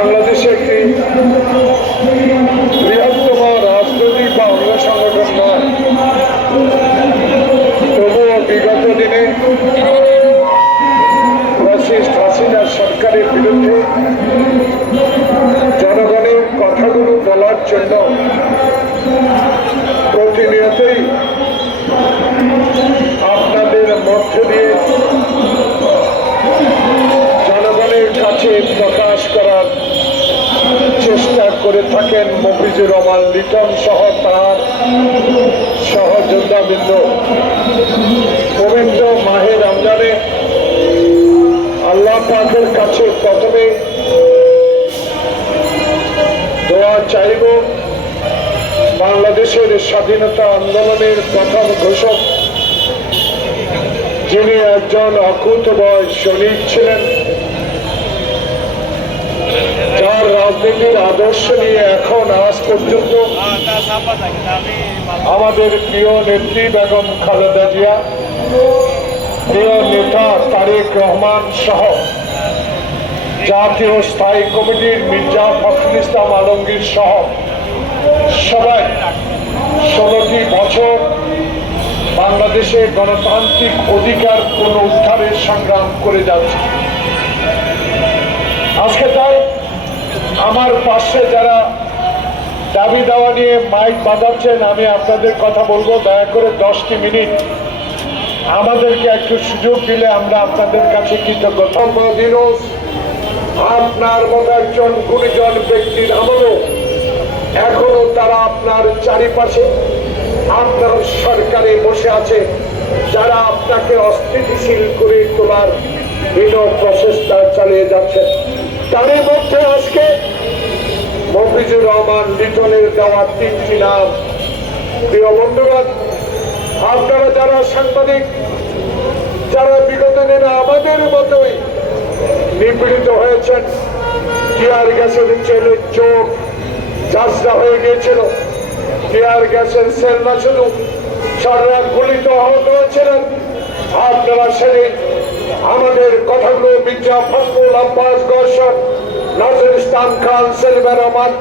বাংলাদেশে একটি করে থাকেন মফিজুর রহমান লিটন সহ তার সহযোদ্ধাবৃন্দ। পবিত্র মাহে রমজানে আল্লাহ পাকের কাছে প্রথমে দোয়া চাইব। বাংলাদেশের স্বাধীনতা আন্দোলনের প্রথম ঘোষক যিনি একজন অকুতবয় সৈনিক ছিলেন। রাজনীতির আদর্শ নিয়ে এখন আজ পর্যন্ত আমাদের প্রিয় নেত্রী বেগম খালেদা জিয়া, প্রিয় নেতা তারেক রহমান সহ জাতীয় স্থায়ী কমিটির মির্জা ফখরুল ইসলাম আলমগীর সহ সবাই ষোলোটি বছর বাংলাদেশে গণতান্ত্রিক অধিকার পুনরুদ্ধারের সংগ্রাম করে যাচ্ছে। আজকে তাই আমার পাশে যারা দাবি দেওয়া নিয়ে মাইক বাজাচ্ছেন, আমি আপনাদের কথা বলব। দয়া করে দশটি মিনিট আমাদেরকে একটু সুযোগ দিলে আমরা আপনাদের কাছে কৃতজ্ঞ দিনস আপনার মতো একজন গুণীজন ব্যক্তির আমলও এখনও তারা আপনার চারিপাশে, আপনার সরকারে বসে আছে, যারা আপনাকে অস্থিতিশীল করে তোলার বিভিন্ন প্রচেষ্টা চালিয়ে যাচ্ছেন। তারই মধ্যে আজকে মফিজুর রহমান লিটনের দেওয়া তিনটি নাম। প্রিয় বন্ধুগণ, আপনারা যারা সাংবাদিক, যারা বিগত দিনে আমাদের মতোই নিপীড়িত হয়েছেন, টিয়ার গ্যাসের চেলে চোখ চাষটা হয়ে গিয়েছিল। টিয়ার গ্যাসের সেল না শুধু সারা গুলিত আহত হয়েছিলেন, আপনারা সেদিন আমাদের কথাগুলো বিদ্যা আব্বাস গর্ষণ নাজর ইসলাম খান সেলিমা রহমান,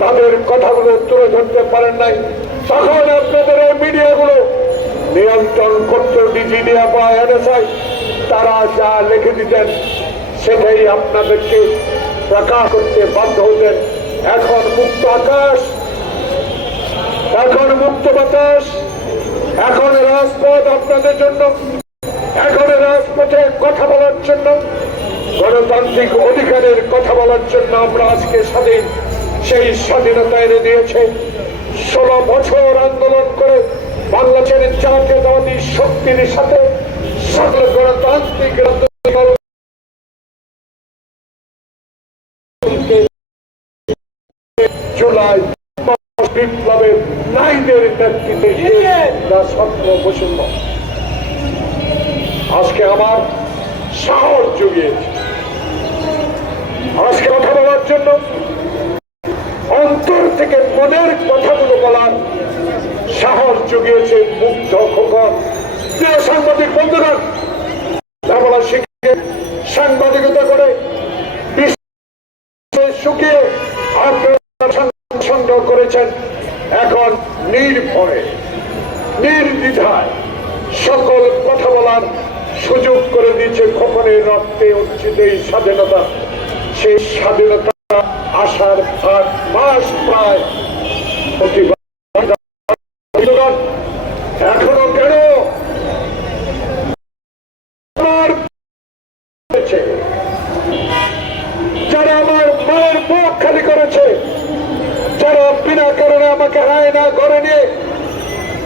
তাদের কথাগুলো তুলে ধরতে পারেন নাই। তখন আপনাদের মিডিয়াগুলো নিয়ন্ত্রণ করত ডিজিডিয়া বা এনএসআই, তারা যা লিখে দিতেন সেটাই আপনাদেরকে প্রকাশ করতে বাধ্য হতেন। এখন মুক্ত আকাশ, এখন মুক্ত বাতাস, এখন রাজপথ আপনাদের জন্য, এখন রাজপথে কথা বলার জন্য গণতান্ত্রিক অধিকারের কথা বলার জন্য আমরা আজকে স্বাধীন, সেই স্বাধীনতা এনে দিয়েছে। ষোলো বছর আন্দোলন করে বাংলাদেশের জাতীয়তাবাদী শক্তির সাথে সকল গণতান্ত্রিক আজকে আমার সাহস জুগিয়েছে। আজকে কথা বলার জন্য অন্তর থেকে মনের কথাগুলো বলার সাহস জুগিয়েছে মুগ্ধ খোকন। সাংবাদিক বন্ধুরা সাংবাদিকতা মাস প্রায় অতিবাহিত। এখনও কেন আমার হয়েছে। যারা আমার মায়ের মুখ খালি করেছে যারা বিনা কারণে আমাকে হায়না করে নিয়ে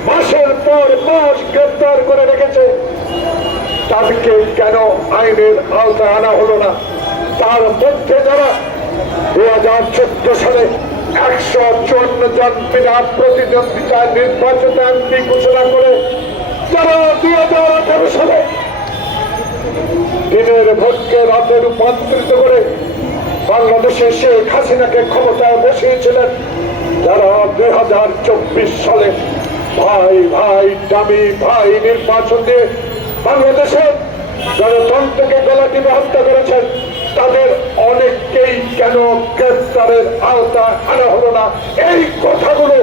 মাসের পর মাস গ্রেপ্তার করে রেখেছে তাদেরকে কেন আইনের আওতায় আনা হলো না তার মধ্যে যারা দু হাজার চোদ্দ সালে একশো চুয়ান্ন জন বিনা নির্বাচিত ঘোষণা করে দুই হাজার আঠারো সালে দিনের ভোটকে রাতে রূপান্তরিত করে বাংলাদেশে শেখ হাসিনাকে ক্ষমতায় বসিয়েছিলেন, যারা দুই হাজার চব্বিশ সালে ভাই ভাই, দামি ভাই নির্বাচন দিয়ে বাংলাদেশের গণতন্ত্রকে গলা টিপে হত্যা করেছেন, তাদের অনেক অনেককেই কেন গ্রেফতারের আওতা আনা হলো না? এই কথাগুলো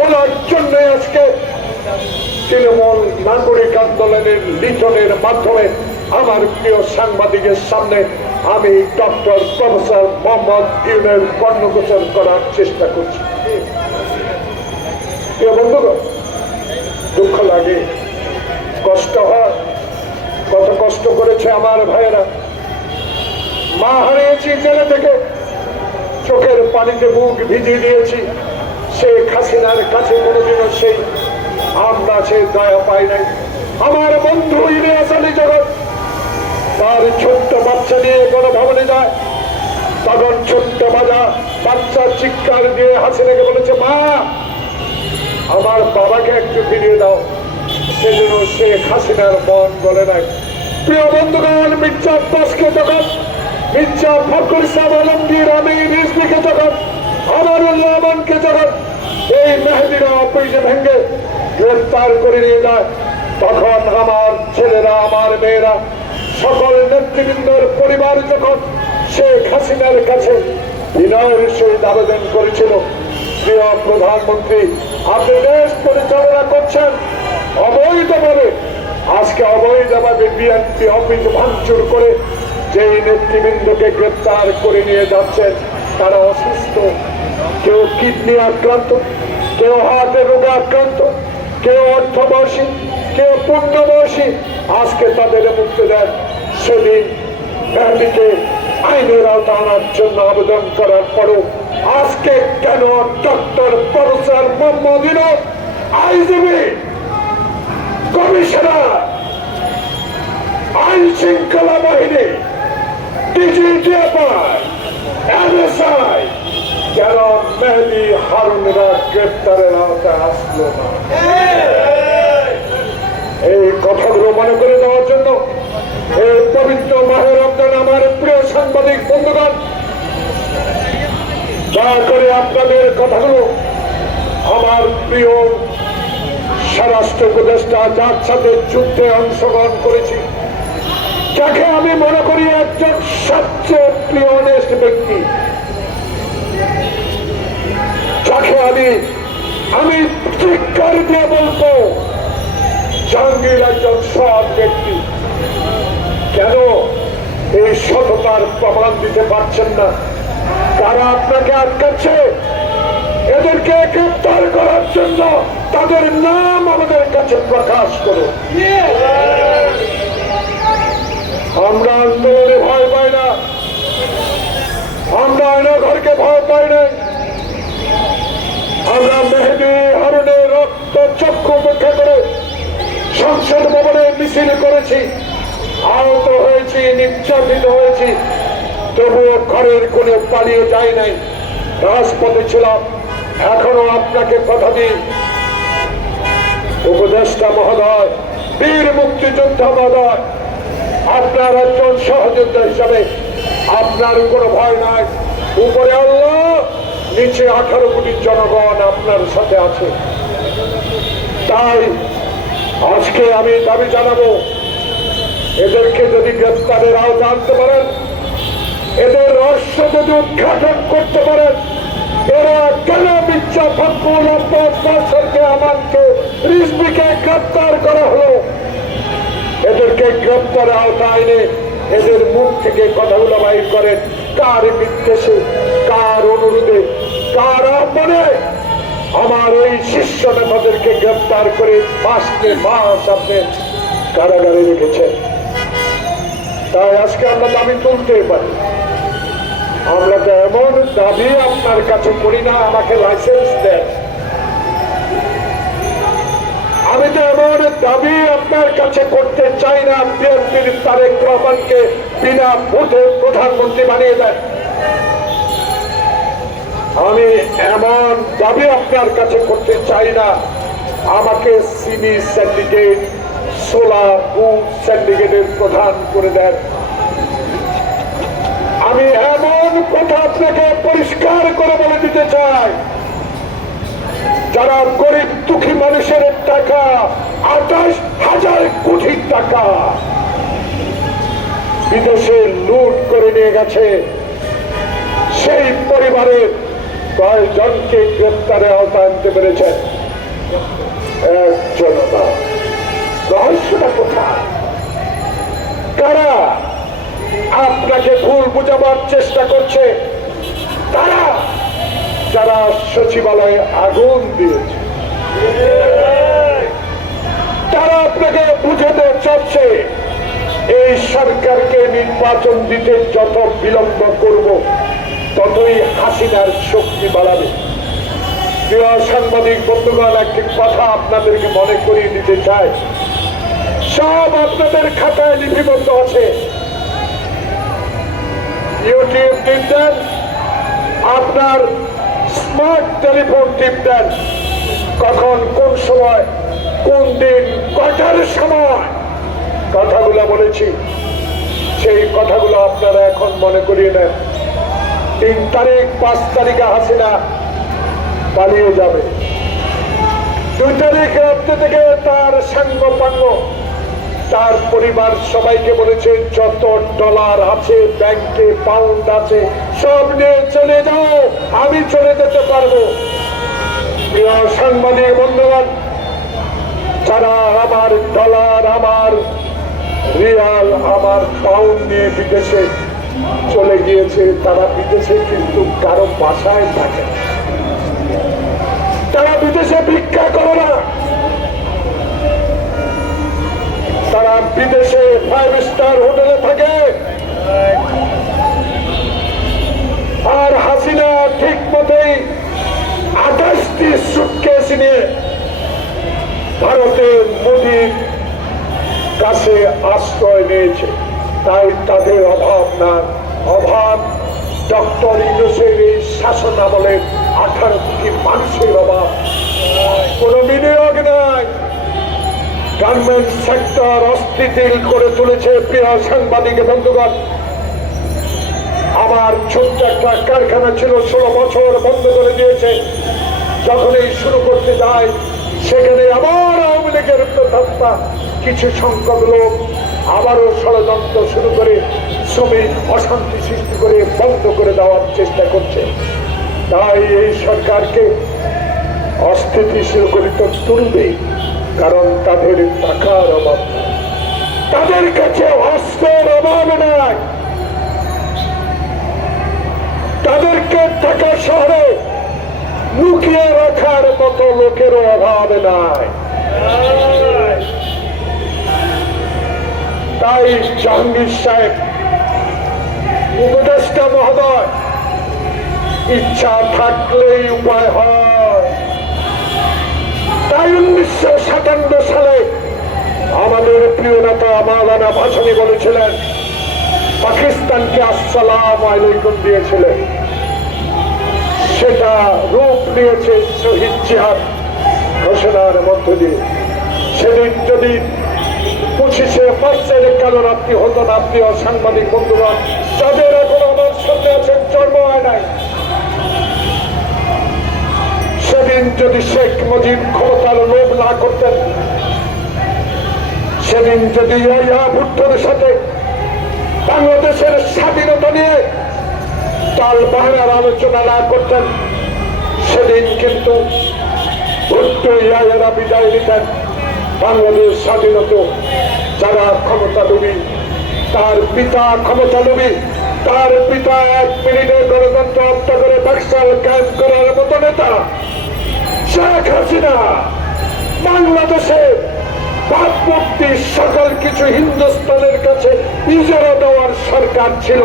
বলার জন্য আজকে তৃণমূল নাগরিক আন্দোলনের লিটনের মাধ্যমে আমার প্রিয় সাংবাদিকের সামনে আমি ডক্টর প্রফেসর মোহাম্মদ ইউনের কর্ণগোচর করার চেষ্টা করছি। দুঃখ লাগে, কষ্ট হয়, কত কষ্ট করেছে আমার ভাইয়েরা। মা হারিয়েছি জেলে থেকে, চোখের পানিতে বুক ভিজিয়ে দিয়েছি। শেখ হাসিনার কাছে কোনোদিনও সেই আমরা সে দয়া পাই নাই। আমার বন্ধু ইলিয়াস আলী জগৎ, তার ছোট্ট বাচ্চা নিয়ে গণভবনে যায়। তখন ছোট্ট বাজা বাচ্চা চিৎকার দিয়ে হাসিনাকে বলেছে, মা, আমার বাবাকে একটু ফিরিয়ে দাও। সেজন্য শেখ হাসিনার মন বলে নাই। প্রিয় বন্ধুগণ, মির্জা আব্বাসকে যখন মির্জা ফখরুল ইসলাম আলমগীর আমি রিজবিকে যখন আমারুল্লাহ আমানকে যখন এই মেহেদিরা অফিসে ভেঙে গ্রেফতার করে নিয়ে যায়, তখন আমার ছেলেরা, আমার মেয়েরা, সকল নেতৃবৃন্দর পরিবার যখন শেখ হাসিনার কাছে বিনয়ের সহিত আবেদন করেছিল, প্রিয় প্রধানমন্ত্রী, আপনি দেশ পরিচালনা করছেন, অবৈধভাবে, আজকে অবৈধভাবে বিএনপি অফিস ভাঙচুর করে যে নেতৃবৃন্দকে গ্রেপ্তার করে নিয়ে যাচ্ছেন, তারা অসুস্থ। কেউ কিডনি আক্রান্ত, কেউ হার্টের রোগে আক্রান্ত, কেউ অর্থবয়সী কেউ পূর্ণবয়সী। আজকে তাদের মুক্তি দেন সেদিন মেহেদিকে আইনের আওতা আনার জন্য আবেদন করার পরও আজকে কেন doctor professor Mohammad Yunus IGP commissioner, আইন শৃঙ্খলা বাহিনী ডিজিটিএফআই এনএসআই কেন মেহেদি হারুনেরা গ্রেপ্তারের আওতায় আসলো না? এই কথাগুলো মনে করে দেওয়ার জন্য এই পবিত্র মাহের রমজান আমার প্রিয় সাংবাদিক বন্ধুগণ, দয়া করে আপনাদের কথাগুলো আমার প্রিয় স্বরাষ্ট্র উপদেষ্টা যার সাথে যুদ্ধে অংশগ্রহণ করেছি, যাকে আমি মনে করি একজন সবচেয়ে প্রিয় ব্যক্তি। যাকে আমি। আমি চিৎকার দিয়ে বলব, জাহাঙ্গীর একজন সৎ ব্যক্তি। কেন এই সততার প্রমাণ দিতে পারছেন না? তারা আপনাকে আটকাচ্ছে? এদেরকে গ্রেপ্তার করার জন্য তাদের নাম আমাদের কাছে প্রকাশ করো। আমরা আন্দোলনে ভয় পাই না। আমরা আয়না ঘরকে ভয় পাই নাই। আমরা মেহেদি, হারুনের রক্ত চক্ষু উপেক্ষা করে সংসদ ভবনে মিছিল করেছি। আহত হয়েছি, নির্যাতিত হয়েছি। তবুও ঘরের কোণে পালিয়ে যায় নাই। রাজপথে ছিলাম। এখনও আপনাকে কথা দিই। উপদেষ্টা মহোদয়, বীর মুক্তিযোদ্ধা মহোদয়, আপনার একজন সহযোদ্ধা হিসাবে আপনার কোনো ভয় নাই। উপরে আল্লাহ! নিচে আঠারো কোটি জনগণ আপনার সাথে আছে। তাই আজকে আমি দাবি জানাব, এদেরকে যদি গ্রেপ্তারের আওতা আনতে পারেন, এদের রহস্য যদি উদ্ঘাটন করতে পারেন, এরা কেন মির্জা আমানকে রিজবিকে গ্রেপ্তার করা হলো? এদেরকে গ্রেপ্তারের আওতায় এনে এদের মুখ থেকে কথাগুলো বাইর করেন। কার নির্দেশে, কার অনুরোধে আমার এই শিষ্য নেতাদেরকে গ্রেপ্তার করে মাসকে মাস আপনি কারাগারে রেখেছেন তাই আজকে আমরা দাবি তুলতে পারি। আমরা তো এমন দাবি আপনার কাছে করি না, আমাকে লাইসেন্স দেন। আমি তো এমন দাবি আপনার কাছে করতে চাই না, বিএনপির তারেক রহমানকে বিনা ভোটে প্রধানমন্ত্রী বানিয়ে দেন। আমি এমন দাবি আপনার কাছে করতে চাই না। আমাকে সিনি সিন্ডিকেট সোলা বুথ সিন্ডিকেটের প্রধান করে দেন। আমি এমন কথা আপনাকে পরিষ্কার করে বলে দিতে চাই। যারা গরিব দুঃখী মানুষের টাকা, আঠাশ হাজার কোটি টাকা বিদেশে লুট করে নিয়ে গেছে, সেই পরিবারের কয়েকজনকে গ্রেপ্তারে আওতায় আনতে পেরেছেন একজন রহস্যটা কোথায়? কারা আপনাকে ভুল বোঝাবার চেষ্টা করছে? তারা যারা সচিবালয়ে আগুন দিয়েছে। তারা আপনাকে বুঝাতে চাচ্ছে? এই সরকারকে নির্বাচন দিতে যত বিলম্ব করব ততই হাসিনার শক্তি বাড়াবে। প্রিয় সাংবাদিক, বন্ধুগণ, একটি কথা আপনাদেরকে মনে করিয়ে দিতে চাই। সব আপনাদের খাতায় লিপিবদ্ধ আছে। ইউটিউব টিপ দেন, আপনার স্মার্ট টেলিফোন টিপ দেন। কখন, কোন সময়, কোন দিন, কটার সময়? কথাগুলো বলেছি। সেই কথাগুলো আপনারা এখন মনে করিয়ে নেন। তিন তারিখ, পাঁচ তারিখে হাসিনা পালিয়ে যাবে। দুই তারিখ রাত্রে থেকে তার সাঙ্গ পাঙ্গ তার পরিবার সবাইকে বলেছে, যত ডলার আছে, ব্যাংকে পাউন্ড আছে, সব নিয়ে চলে যাও, আমি চলে যেতে পারব। সাংবাদিক বন্ধুগণ, যারা আমার ডলার, আমার রিয়াল, আমার পাউন্ড নিয়ে বিদেশে চলে গিয়েছে, তারা বিদেশে কিন্তু কারও বাসায় থাকে তারা বিদেশে ভিক্ষা করে না। তারা বিদেশে ফাইভ স্টার হোটেলে থাকে। আর হাসিনা ঠিক মতোই আঠাশটি সুটকেস নিয়ে ভারতের মোদীর কাছে আশ্রয় নিয়েছে। তাই তাদের অভাব না। অভাব ডক্টর ইউনুসের এই শাসন আমলে আঠারো কোটি মানুষের অভাব। কোন বিনিয়োগ নাই। গার্মেন্ট সেক্টর অস্থিতিল করে তুলেছে প্রিয় সাংবাদিক বন্ধুগণ। আমার ছোট্ট একটা কারখানা ছিল, ষোলো বছর বন্ধ করে দিয়েছে। যখনই শুরু করতে যায়, সেখানে আবার আওয়ামী লীগের কিছু সংখ্যক লোক আবারও ষড়যন্ত্র শুরু করে শ্রমিক অশান্তি সৃষ্টি করে বন্ধ করে দেওয়ার চেষ্টা করছে। তাই এই সরকারকে অস্থিতিশীল করে তো তুলবে, কারণ তাদের টাকার অভাব তাদের কাছে অস্ত্রের অভাব নাই। তাদেরকে ঢাকা শহরে লুকিয়ে রাখার মতো লোকেরও অভাব নাই। তাই জাহাঙ্গীর সাহেব, উপদেষ্টা মহোদয়, ইচ্ছা থাকলেই উপায় হয়। তাই উনিশশো সাতান্ন সালে আমাদের প্রিয় নেতা মাওলানা ভাসানি বলেছিলেন, পাকিস্তানকে আসসালাম আলাইকুম দিয়েছিলেন। সেটা রূপ নিয়েছে শহীদ জিহাদ ঘোষণার মধ্য দিয়ে। সেদিন যদি পঁচিশে মার্চের কালো রাত্রি হতো না, প্রিয় সাংবাদিক বন্ধুগণ যাদের এখন আমার সামনে আছেন, জন্ম হয় নাই। সেদিন যদি শেখ মুজিব ক্ষমতার লোভ না করতেন, সেদিন যদি ভুট্টোর সাথে বাংলাদেশের স্বাধীনতা নিয়ে তাল বাহানার আলোচনা না করতেন, সেদিন কিন্তু ভুট্টো ইয়ারা বিদায় নিতেন। বাংলাদেশ স্বাধীনতা। যারা ক্ষমতা লুবি তার পিতা ক্ষমতা লুবি তার পিতা এক মিনিটে গণতন্ত্র হত্যা করে বাক্সাল কায়েম করার মতো নেতা শেখ হাসিনা। বাংলাদেশে ভাবমূর্তি সকল কিছু হিন্দুস্তানের কাছে ইজারা দেওয়ার সরকার ছিল।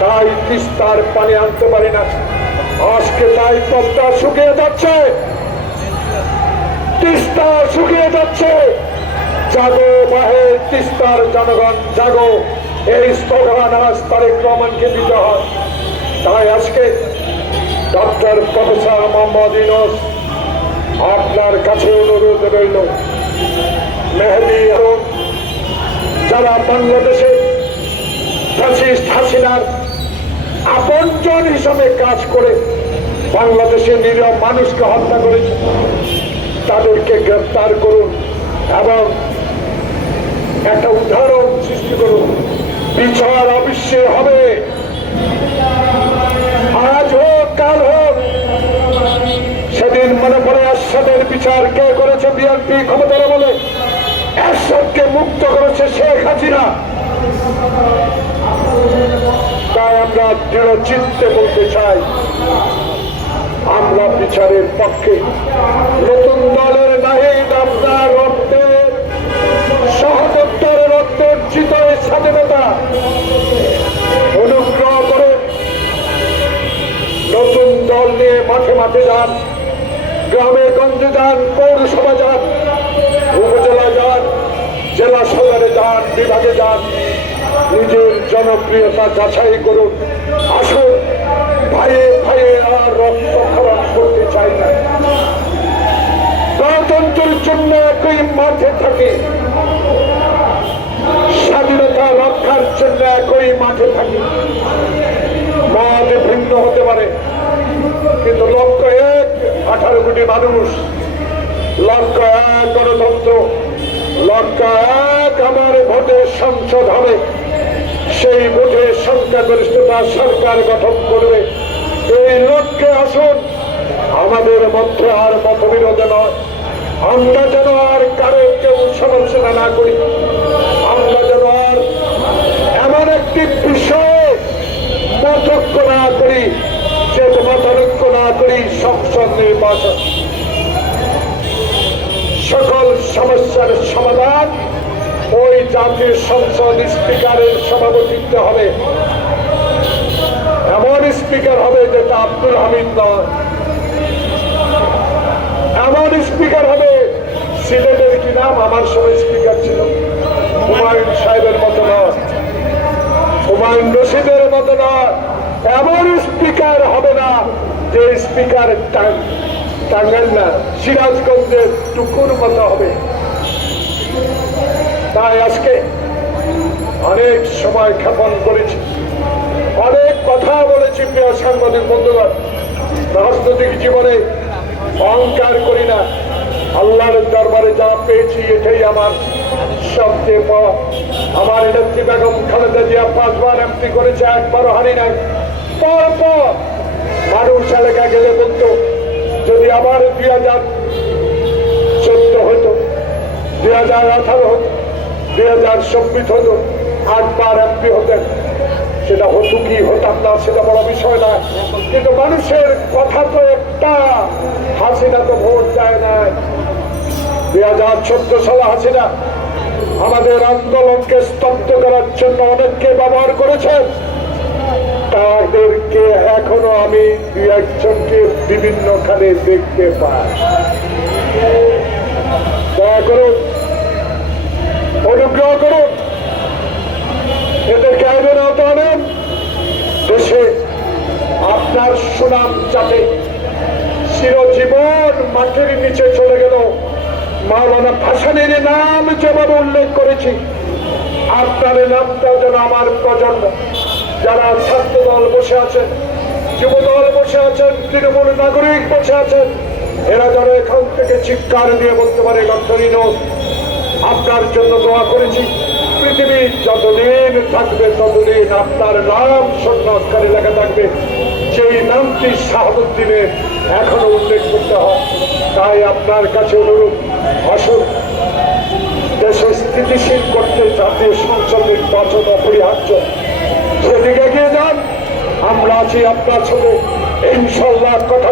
তাই তিস্তার পানি আনতে পারি না। আজকে তাই পদ্মা শুকিয়ে যাচ্ছে। তিস্তা শুকিয়ে যাচ্ছে। জাগো বাহে তিস্তার জনগণ জাগো। এই স্লোগান আজ তারেক রহমানকে দিতে হয়। তাই আজকে ডক্টর প্রফেসর মোহাম্মদ ইউনুস আপনার কাছে অনুরোধ রইল। মেহেদি যারা বাংলাদেশে ফ্যাসিস্ট হাসিনার আপনজন হিসাবে কাজ করে বাংলাদেশের নিরীহ মানুষকে হত্যা করেছে, তাদেরকে গ্রেপ্তার করুন এবং বিচার অবশ্যই হবে। আজ হোক, কাল হোক, সেদিন মনে পড়ে আসাদের বিচার কে করেছে বিএনপি ক্ষমতার বলে এরশাদকে মুক্ত করেছে শেখ হাসিনা। তাই আমরা দৃঢ় চিত্তে বলতে চাই, আমরা বিচারের পক্ষে নতুন দলের নাহিদ আপনার রক্তের সহ এই স্বাধীনতা। অনুগ্রহ করে নতুন দল নিয়ে মাঠে মাঠে যান। গ্রামে গঞ্জে যান, পৌরসভা যান উপজেলা যান, জেলা সদরে যান, বিভাগে যান। নিজের জনপ্রিয়তা যাচাই করুন। আসুন, ভাইয়ে ভাইয়ে আর রক্ত খরচ করতে চাই না। গণতন্ত্রের জন্য একই মাঠে থাকি। স্বাধীনতা রক্ষার জন্য একই মাঠে থাকি। মত ভিন্ন হতে পারে, কিন্তু লক্ষ্য এক, আঠারো কোটি মানুষ। লক্ষ্য এক গণতন্ত্র, লক্ষ্য এক আমার ভোটে সংসদ হবে। সেই ভোটে সংখ্যাগরিষ্ঠতা সরকার গঠন করবে। এই লক্ষ্যে আসুন, আমাদের মধ্যে আর মতবিরোধ নয়। আমরা যেন আর কারও কেউ সমালোচনা না করি। আমরা যেন আর এমন একটি বিষয় মতৈক্য না করি, যে মতানৈক্য না করি, সংসদ নির্বাচন। সকল সমস্যার সমাধান ওই জাতীয় সংসদ স্পিকারের সভাপতিত্বে হবে। এমন স্পিকার হবে যেটা আব্দুল হামিদ নয়। এমন স্পিকার হবে সিলেটের কি নাম? আমার সময় স্পিকার ছিল। হুমায়ুন সাহেবের মতো নয় হুমায়ুন রশিদের মতো নয় এমন স্পিকার হবে না যে স্পিকার টাঙ্গাইল না, সিরাজগঞ্জের টুকুর মতো হবে। তাই আজকে অনেক সময় ক্ষেপণ করেছি। অনেক কথা বলেছি প্রিয় সাংবাদিক বন্ধুগণ। রাজনৈতিক জীবনে অহংকার করি না। আল্লাহর দরবারে যা পেয়েছি, এটাই আমার সবচেয়ে পাওয়া আমার নেত্রী বেগম খালেদা জিয়া পাঁচবার এমপি করেছে, একবারও হারি নাই। পর পর মানুষ এলাকা গেলে বলতো, যদি আবার দুই হাজার চোদ্দ হতো, দুই হাজার আঠারো হতো, দুই হাজার চব্বিশ হতো, আটবার এমপি হতেন। সেটা হতো কি, হতাম না, সেটা বড় বিষয় না। কিন্তু মানুষের কথা তো একটা, হাসিনা তো ভোট দেয় না দুই হাজার চোদ্দ সালে হাসিনা আমাদের আন্দোলনকে স্তব্ধ করার জন্য অনেককে ব্যবহার করেছেন তাদেরকে এখনও আমি দুই একজনকে বিভিন্ন খানে দেখতে পাই। দয়া করুন, অনুগ্রহ করুন, এদেরকে আইনের আনেন। দেশে আপনার সুনাম চাপে চিরজীবন মাটির নিচে চলে গেল। মাওলানা ভাসানের নাম যেভাবে উল্লেখ করেছি। আপনার নামটাও যেন আমার প্রজন্ম। যারা ছাত্র দল বসে আছেন যুব দল বসে আছেন, তৃণমূল নাগরিক বসে আছেন, এরা যেন এখান থেকে চিৎকার দিয়ে বলতে পারে ইনোজ আপনার জন্য দোয়া করেছি। পৃথিবী যতদিন থাকবে, ততদিন আপনার নাম সন্ন্যাসকারী লেখা থাকবে। সেই নামটি শাহাবুদ্দিনের এখনও উল্লেখ করতে হয়, তাই আপনার কাছে অনুরোধ আসুন দেশে স্থিতিশীল করতে জাতীয় সংসদ নির্বাচন অপরিহার্য। সেদিকে এগিয়ে যান, আমরা আছি আপনার সাথে। ইনশাল্লাহ কথা